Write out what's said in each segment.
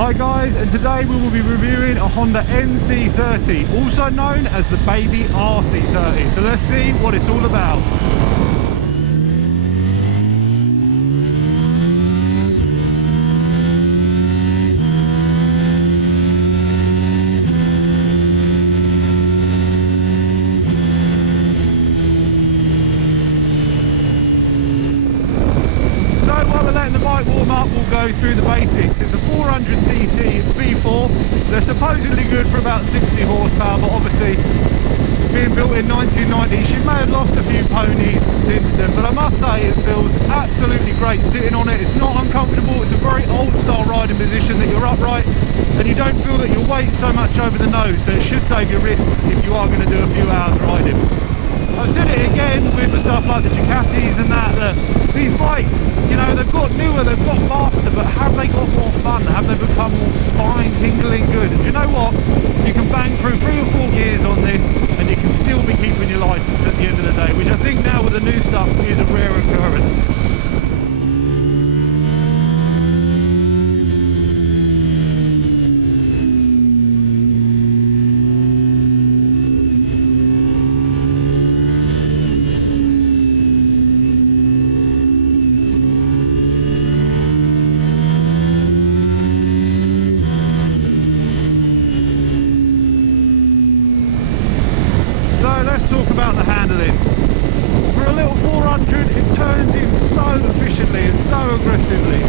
Hi guys, and today we will be reviewing a Honda NC30, also known as the baby RC30. So let's see what it's all about. While we're letting the bike warm up, we'll go through the basics. It's a 400cc V4. They're supposedly good for about 60 horsepower, but obviously being built in 1990, she may have lost a few ponies since then, but I must say it feels absolutely great sitting on it. It's not uncomfortable. It's a very old style riding position that you're upright and you don't feel that your weight so much over the nose, so it should save your wrists if you are going to do a few hours riding. I've said it again with the stuff like the Ducatis and that these bikes, you know, they've got newer, they've got faster, but have they got more fun? Have they become more spine tingling good? And you know what? You can bang through 3 or 4 gears on this and you can still be keeping your license at the end of the day, which I think now with the new stuff is a rare occurrence. So let's talk about the handling. For a little 400, it turns in so efficiently and so aggressively.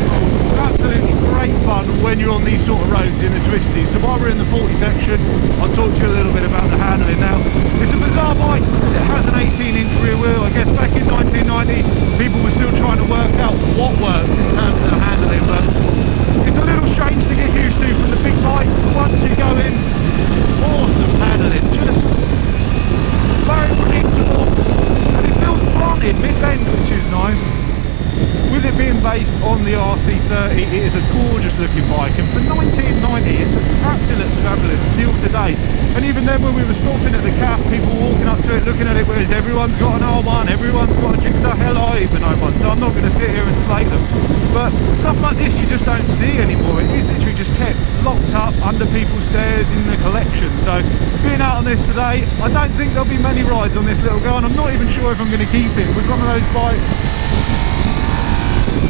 Absolutely great fun when you're on these sort of roads in the twisties. So while we're in the 40 section, I'll talk to you a little bit about the handling. Now, it's a bizarre bike because it has an 18-inch rear wheel. I guess back in 1990, people were still trying to work out what works in terms of the handling, but it's a little strange to get used to from the big bike. Once you go in, awesome handling. Just very predictable, and it feels planted mid-bend, which is nice. With it being based on the RC30, it is a gorgeous looking bike, and for 1990 it looks absolutely fabulous still today. And even then when we were stopping at the cap, people walking up to it looking at it, whereas everyone's got an R1, everyone's got a Jigsaw, hell I even know one, so I'm not going to sit here and slate them. But stuff like this you just don't see anymore. It is literally just kept locked up under people's stairs in the collection. So being out on this today, I don't think there'll be many rides on this little girl, and I'm not even sure if I'm going to keep it. It was one of those bikes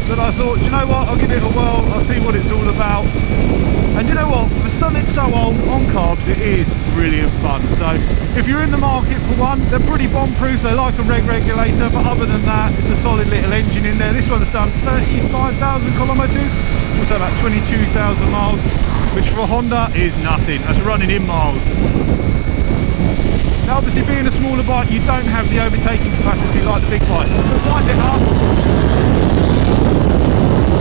that I thought, you know what, I'll give it a whirl, I'll see what it's all about. And you know what, for something so old on carbs, it is brilliant fun. So if you're in the market for one, they're pretty bomb proof, they like a reg regulator, but other than that, it's a solid little engine in there. This one's done 35,000 kilometres, also about 22,000 miles, which for a Honda is nothing. That's running in miles. Now obviously being a smaller bike, you don't have the overtaking capacity like the big bikes. We'll wind it up,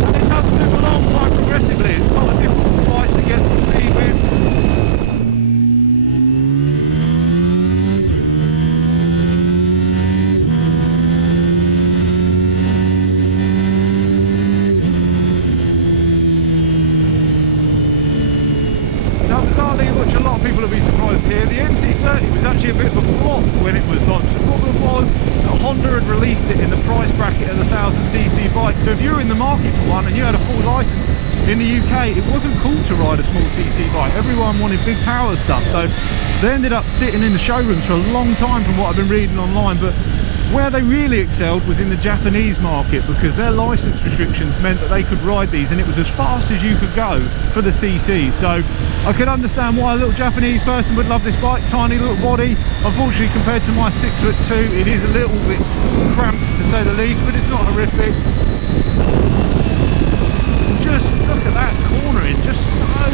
and it does move along quite progressively. It's not a difficult bike to get to speed with. Which a lot of people will be surprised here, the NC30 was actually a bit of a flop when it was launched. The problem was that Honda had released it in the price bracket of the 1000cc bike, so if you were in the market for one and you had a full licence in the UK, it wasn't cool to ride a small cc bike. Everyone wanted big power stuff, so they ended up sitting in the showrooms for a long time from what I've been reading online. But where they really excelled was in the Japanese market, because their license restrictions meant that they could ride these and it was as fast as you could go for the CC. So I could understand why a little Japanese person would love this bike. Tiny little body. Unfortunately, compared to my 6'2", it is a little bit cramped to say the least, but it's not horrific. Just look at that cornering, just so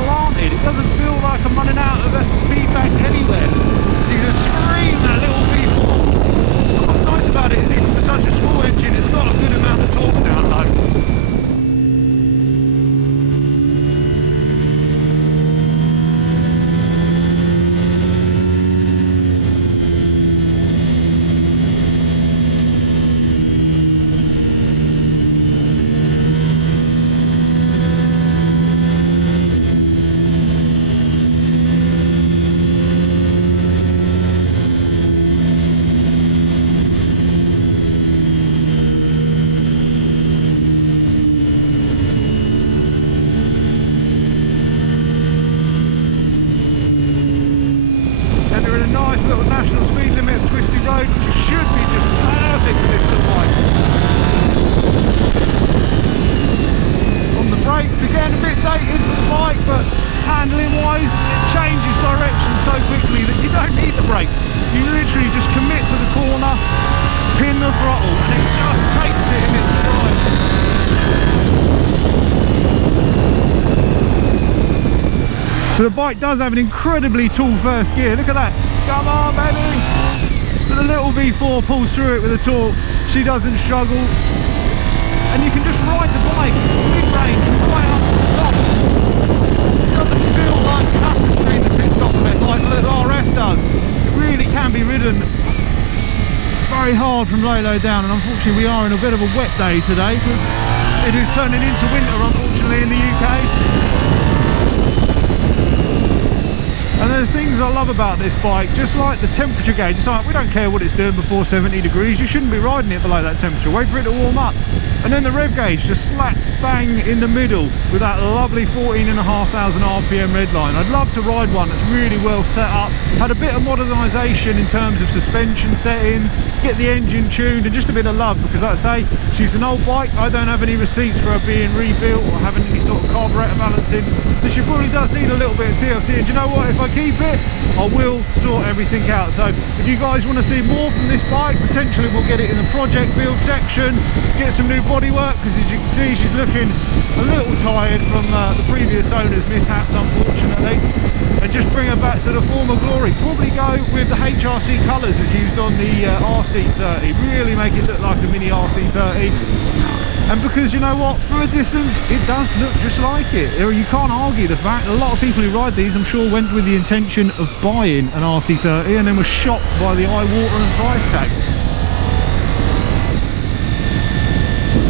planted. It doesn't feel like I'm running out of feedback anywhere. You can scream that little V4. What's nice about it is even for such a small engine, it's got a good amount of torque down low. So the bike does have an incredibly tall first gear. Look at that. Come on, baby. So the little V4 pulls through it with a torque. She doesn't struggle. And you can just ride the bike mid-range right up to the top. It doesn't feel like you have to strain the tits off of it like the RS does. It really can be ridden very hard from low down, and unfortunately we are in a bit of a wet day today because it is turning into winter unfortunately in the UK. And there's things I love about this bike, just like the temperature gauge. It's like, we don't care what it's doing before 70 degrees, you shouldn't be riding it below that temperature, wait for it to warm up. And then the rev gauge just slapped bang in the middle with that lovely 14,500 RPM redline. I'd love to ride one that's really well set up, had a bit of modernisation in terms of suspension settings, get the engine tuned, and just a bit of love, because like I say, she's an old bike. I don't have any receipts for her being rebuilt or having any sort of carburetor balancing, so she probably does need a little bit of TLC. And you know what, if I keep it, I will sort everything out. So if you guys want to see more from this bike, potentially we'll get it in the project build section, get some new bodywork, because as you can see she's looking a little tired from the previous owner's mishaps unfortunately, and just bring her back to the former glory. Probably go with the HRC colours as used on the RC30, really make it look like a mini RC30. And because you know what, from a distance it does look just like it. You can't argue the fact. A lot of people who ride these, I'm sure, went with the intention of buying an RC30 and then were shocked by the eye water and price tag.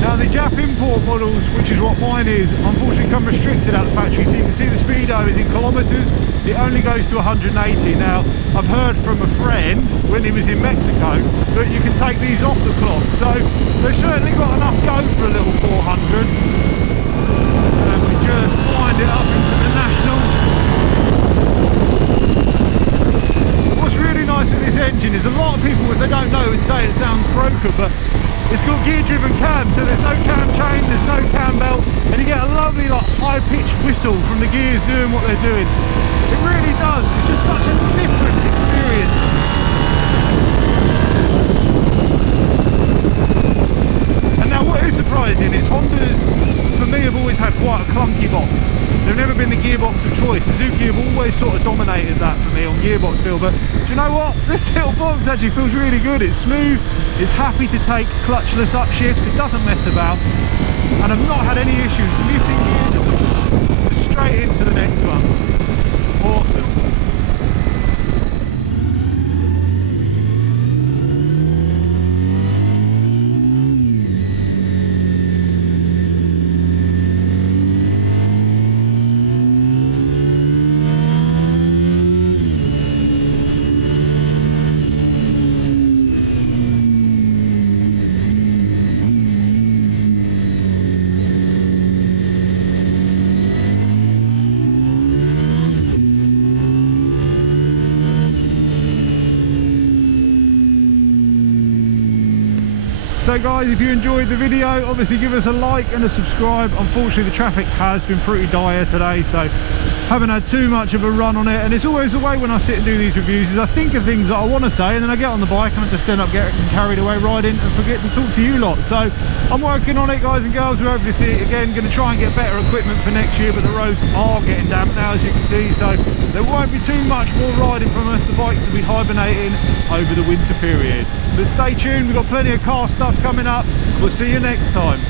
Now the Jap import models, which is what mine is, unfortunately come restricted out of the factory. So you can see the speedo is in kilometres, it only goes to 180. Now I've heard from a friend when he was in Mexico that you can take these off the clock, so they've certainly got enough go for a little 400. And we just wind it up into the National. What's really nice with this engine is a lot of people, if they don't know, would say it sounds broken, but it's got gear driven cam, so there's no cam chain, there's no cam belt, and you get a lovely like high pitched whistle from the gears doing what they're doing. It really does, it's just such a different experience. And now what is surprising is Hondas, for me, have always had quite a clunky box. They've never been the gearbox of choice. Suzuki have always sort of dominated that for me on gearbox feel, but do you know what? This little box actually feels really good. It's smooth, it's happy to take clutchless upshifts, it doesn't mess about, and I've not had any issues missing gears straight into the next one. Awesome. So guys, if you enjoyed the video, obviously give us a like and a subscribe. Unfortunately the traffic has been pretty dire today, so haven't had too much of a run on it, and it's always the way when I sit and do these reviews is I think of things that I want to say and then I get on the bike and I just end up getting carried away riding and forget to talk to you lot. So I'm working on it, guys and girls. We're hoping to see it again, going to try and get better equipment for next year, but the roads are getting damp now as you can see, so there won't be too much more riding from us. The bikes will be hibernating over the winter period. But stay tuned, we've got plenty of car stuff coming up. We'll see you next time.